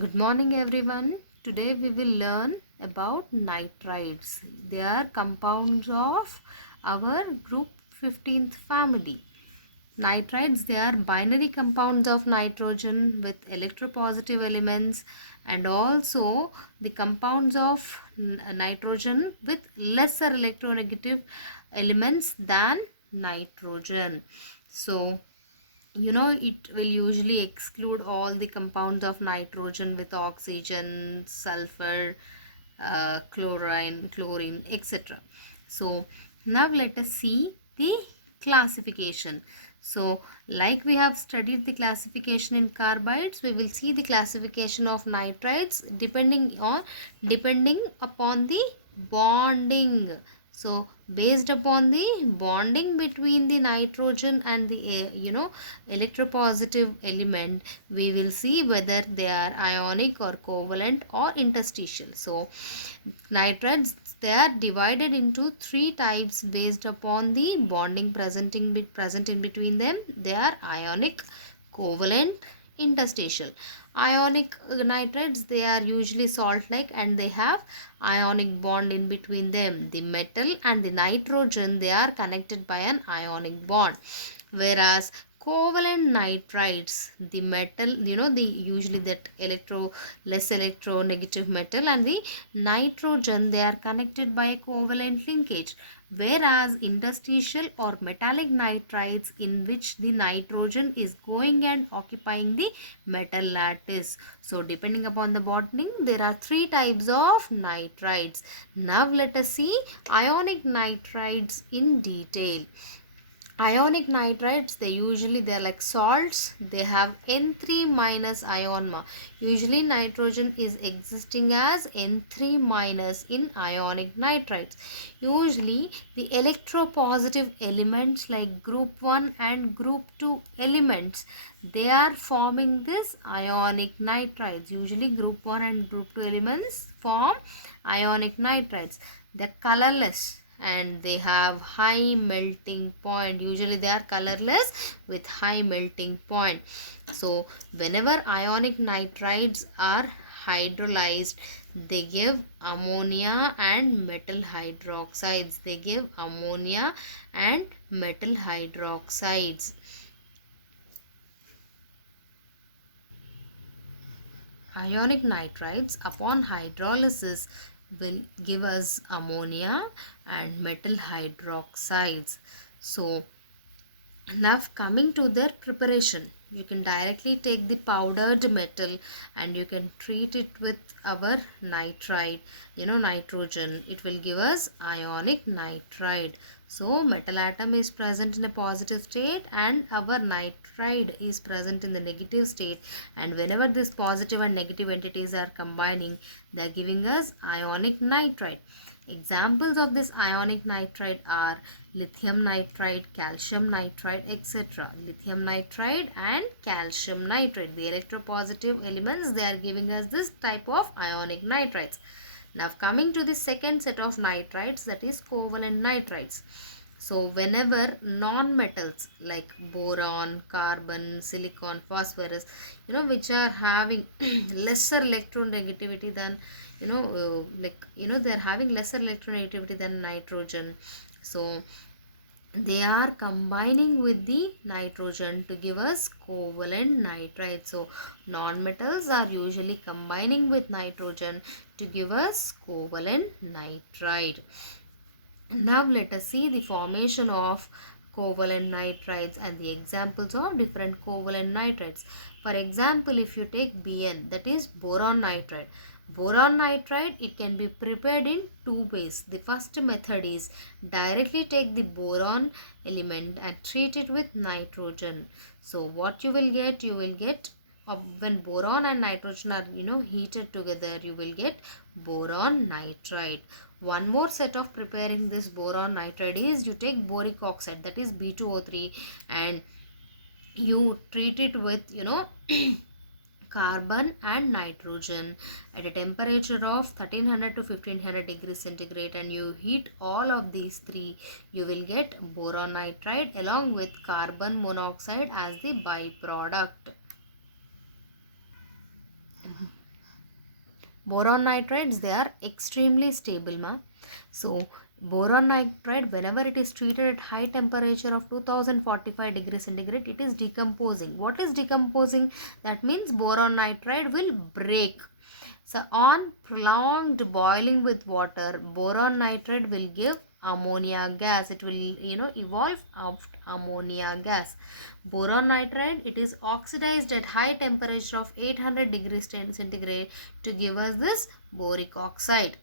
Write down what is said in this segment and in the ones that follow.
Good morning everyone. Today we will learn about nitrides. They are compounds of our group 15th family. Nitrides, they are binary compounds of nitrogen with electropositive elements and also the compounds of nitrogen with lesser electronegative elements than nitrogen. So it will usually exclude all the compounds of nitrogen with oxygen, sulfur, chlorine, etc. So now let us see the classification. So like we have studied the classification in carbides, we will see the classification of nitrides depending upon the bonding. So based upon the bonding between the nitrogen and the electropositive element, we will see whether they are ionic or covalent or interstitial. So nitrides, they are divided into three types based upon the bonding present in between them. They are ionic, covalent, interstitial. Ionic nitrides, they are usually salt like and they have ionic bond in between them. The metal and the nitrogen, they are connected by an ionic bond, whereas covalent nitrides, the metal, the usually that less electronegative metal and the nitrogen, they are connected by a covalent linkage, whereas interstitial or metallic nitrides, in which the nitrogen is going and occupying the metal lattice. So depending upon the bonding, there are three types of nitrides. Now let us see ionic nitrides in detail. Ionic nitrides, they're like salts. They have N3 minus ion. Usually nitrogen is existing as N3 minus in ionic nitrides. Usually the electropositive elements like group 1 and group 2 elements, they are forming this ionic nitrides. Usually group 1 and group 2 elements form ionic nitrides. They're colorless and they have high melting point. Usually they are colorless with high melting point. So whenever ionic nitrides are hydrolyzed, they give ammonia and metal hydroxides. They give ammonia and metal hydroxides. Ionic nitrides upon hydrolysis will give us ammonia and metal hydroxides. So now coming to their preparation, you can directly take the powdered metal and you can treat it with our nitride, nitrogen. It will give us ionic nitride. So metal atom is present in a positive state and our nitride is present in the negative state, and whenever these positive and negative entities are combining, they are giving us ionic nitride. Examples of this ionic nitride are lithium nitride, calcium nitride, etc. Lithium nitride and calcium nitride, the electropositive elements, they are giving us this type of ionic nitrides. Now coming to the second set of nitrides, that is covalent nitrides. So whenever non-metals like boron, carbon, silicon, phosphorus, which are having lesser electronegativity than, they're having lesser electronegativity than nitrogen. So they are combining with the nitrogen to give us covalent nitride. So non-metals are usually combining with nitrogen to give us covalent nitride. Now let us see the formation of covalent nitrides and the examples of different covalent nitrides. For example, if you take Bn, that is boron nitride. Boron nitride, it can be prepared in two ways. The first method is directly take the boron element and treat it with nitrogen. So what you will get when boron and nitrogen are heated together, you will get boron nitride. One more set of preparing this boron nitride is you take boric oxide, that is B2O3, and you treat it with carbon and nitrogen at a temperature of 1300 to 1500 degrees centigrade, and you heat all of these three, you will get boron nitride along with carbon monoxide as the byproduct. Boron nitrides, they are extremely stable, ma. So boron nitride, whenever it is treated at high temperature of 2045 degrees centigrade, it is decomposing. What is decomposing? That means boron nitride will break. So on prolonged boiling with water, boron nitride will give ammonia gas. It will evolve out ammonia gas. Boron nitride, it is oxidized at high temperature of 800 degrees centigrade to give us this boric oxide.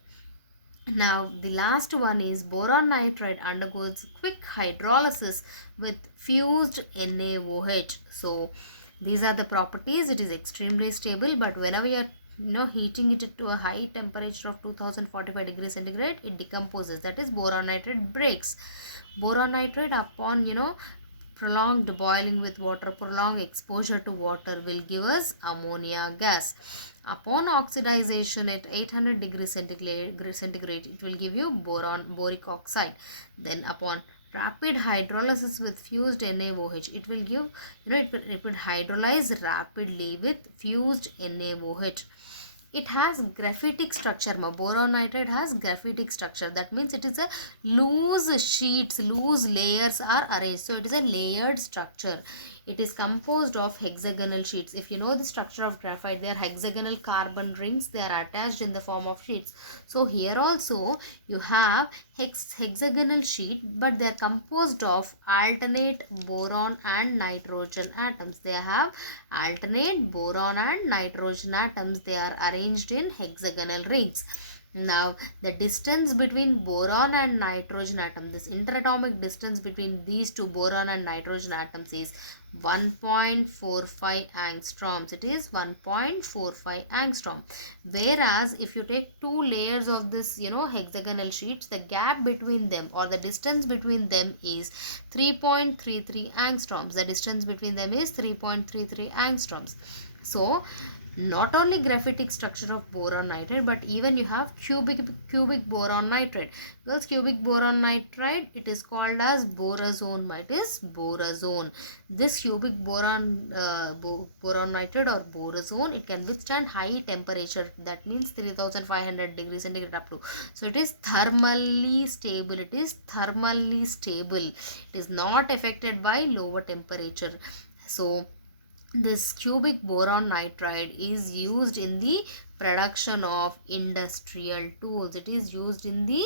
Now the last one is boron nitride undergoes quick hydrolysis with fused NaOH. So these are the properties. It is extremely stable, but whenever you are heating it to a high temperature of 2045 degrees centigrade, it decomposes. That is, boron nitride breaks. Boron nitride, upon prolonged boiling with water, prolonged exposure to water, will give us ammonia gas. Upon oxidization at 800 degrees centigrade, it will give you boric oxide. Then upon rapid hydrolysis with fused NaOH, it will give, it will hydrolyze rapidly with fused NaOH. It has graphitic structure. Boron nitride has graphitic structure. That means it is a loose sheets, loose layers are arranged. So it is a layered structure. It is composed of hexagonal sheets. If you know the structure of graphite, they are hexagonal carbon rings. They are attached in the form of sheets. So here also you have hexagonal sheet, but they are composed of alternate boron and nitrogen atoms. They have alternate boron and nitrogen atoms. They are arranged in hexagonal rings. Now the distance between boron and nitrogen atom, this interatomic distance between these two boron and nitrogen atoms is 1.45 angstroms. It is 1.45 angstrom. Whereas if you take two layers of this hexagonal sheets, the gap between them or the distance between them is 3.33 angstroms. The distance between them is 3.33 angstroms. So not only graphitic structure of boron nitride, but even you have cubic boron nitride. Girls, cubic boron nitride, it is called as borazone. It is borazone. This cubic boron boron nitride or borazone, it can withstand high temperature. That means 3500 degrees centigrade up to. So it is thermally stable. It is thermally stable. It is not affected by lower temperature. So this cubic boron nitride is used in the production of industrial tools. It is used in the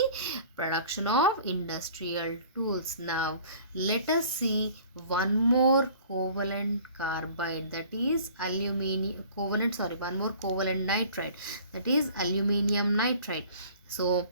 production of industrial tools. Now let us see one more covalent carbide, that is one more covalent nitride, that is aluminium nitride. So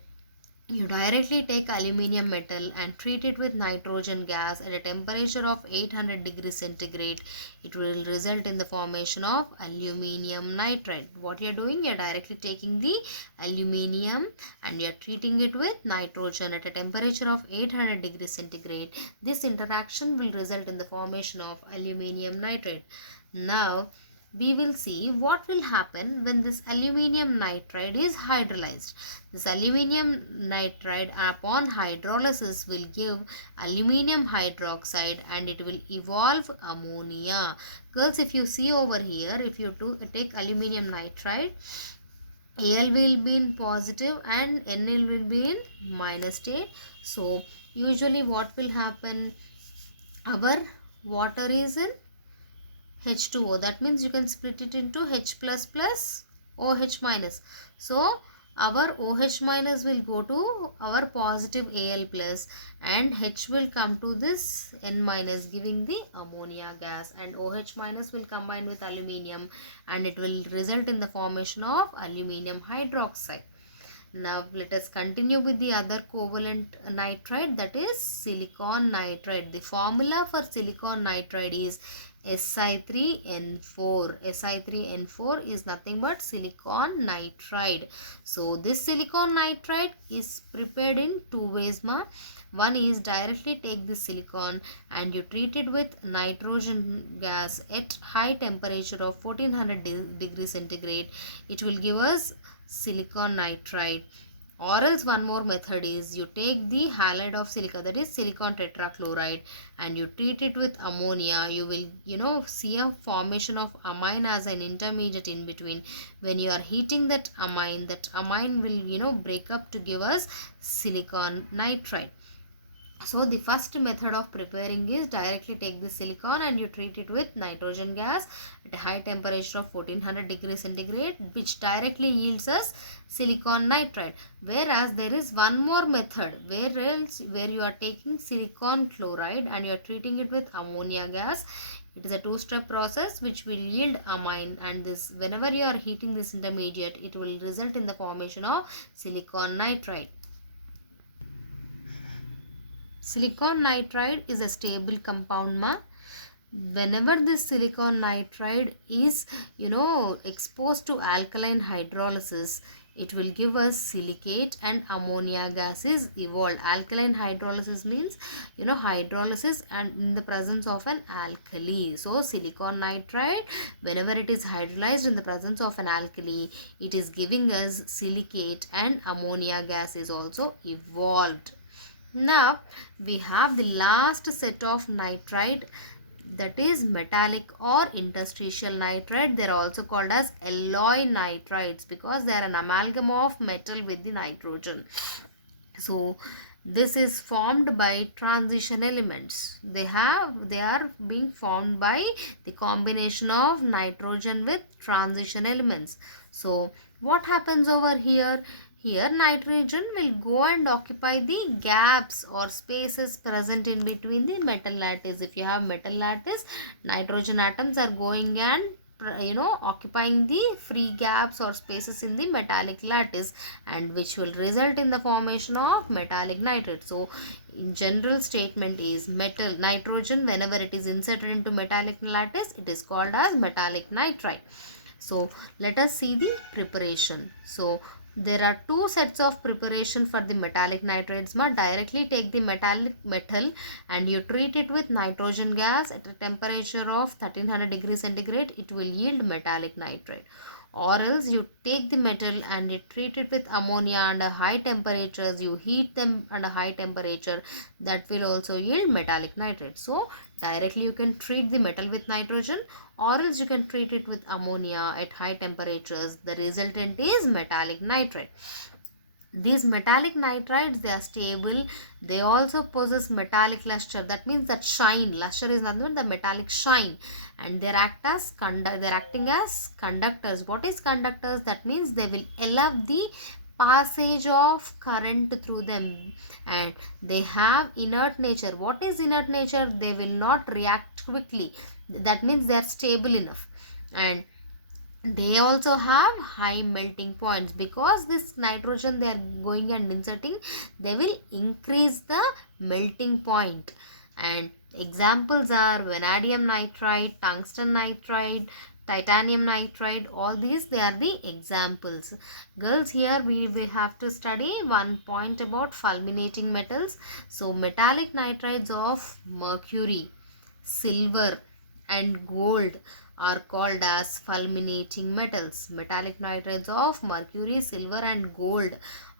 you directly take aluminium metal and treat it with nitrogen gas at a temperature of 800 degrees centigrade. It will result in the formation of aluminium nitride. What you are doing, you are directly taking the aluminium and you are treating it with nitrogen at a temperature of 800 degrees centigrade. This interaction will result in the formation of aluminium nitride. Now we will see what will happen when this aluminium nitride is hydrolyzed. This aluminium nitride upon hydrolysis will give aluminium hydroxide and it will evolve ammonia. Girls, if you see over here, if you take aluminium nitride, Al will be in positive and Nl will be in minus state. So usually what will happen, our water is in H2O. That means you can split it into H plus plus OH minus. So our OH minus will go to our positive Al plus and H will come to this N minus, giving the ammonia gas, and OH minus will combine with aluminium and it will result in the formation of aluminium hydroxide. Now let us continue with the other covalent nitride, that is silicon nitride. The formula for silicon nitride is Si3N4. Si3N4 is nothing but silicon nitride. So this silicon nitride is prepared in two ways, ma. One is directly take the silicon and you treat it with nitrogen gas at high temperature of 1400 degrees centigrade. It will give us silicon nitride. Or else one more method is you take the halide of silica, that is silicon tetrachloride, and you treat it with ammonia. You will see a formation of amine as an intermediate in between. When you are heating that amine will break up to give us silicon nitride. So the first method of preparing is directly take the silicon and you treat it with nitrogen gas at a high temperature of 1400 degrees centigrade, which directly yields us silicon nitride. Whereas there is one more method where you are taking silicon chloride and you are treating it with ammonia gas. It is a two-step process which will yield amine, and this, whenever you are heating this intermediate, it will result in the formation of silicon nitride. Silicon nitride is a stable compound Whenever this silicon nitride is exposed to alkaline hydrolysis, it will give us silicate and ammonia gases evolved. Alkaline hydrolysis means hydrolysis and in the presence of an alkali. So silicon nitride, whenever it is hydrolyzed in the presence of an alkali, it is giving us silicate and ammonia gas is also evolved. Now we have the last set of nitride, that is metallic or interstitial nitride. They are also called as alloy nitrides because they are an amalgam of metal with the nitrogen. So this is formed by transition elements. They are being formed by the combination of nitrogen with transition elements. So what happens over here? Here nitrogen will go and occupy the gaps or spaces present in between the metal lattice. If you have metal lattice, nitrogen atoms are going and occupying the free gaps or spaces in the metallic lattice, and which will result in the formation of metallic nitride. So in general statement is nitrogen, whenever it is inserted into metallic lattice, it is called as metallic nitride. So let us see the preparation. So there are two sets of preparation for the metallic nitrides. Directly take the metal and you treat it with nitrogen gas at a temperature of 1300 degrees centigrade. It will yield metallic nitride. Or else you take the metal and you treat it with ammonia under high temperatures. You heat them under high temperature. That will also yield metallic nitride. So directly you can treat the metal with nitrogen, or else you can treat it with ammonia at high temperatures. The resultant is metallic nitride. These metallic nitrides, they are stable. They also possess metallic luster. That means that shine. Luster is nothing but the metallic shine, and they are acting as conductors. What is conductors? That means they will allow the passage of current through them, and they have inert nature. What is inert nature? They will not react quickly. That means they are stable enough, and they also have high melting points because this nitrogen they are going and inserting, they will increase the melting point. And examples are vanadium nitride, tungsten nitride, titanium nitride. All these, they are the examples. Girls, here we have to study one point about fulminating metals. So metallic nitrides of mercury, silver and gold are called as fulminating metals. Metallic nitrides of mercury, silver and gold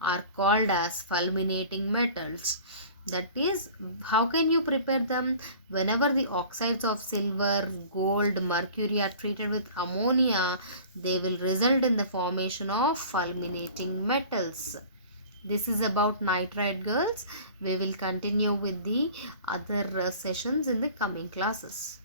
are called as fulminating metals. That is, how can you prepare them? Whenever the oxides of silver, gold, mercury are treated with ammonia, they will result in the formation of fulminating metals. This is about nitride, girls. We will continue with the other sessions in the coming classes.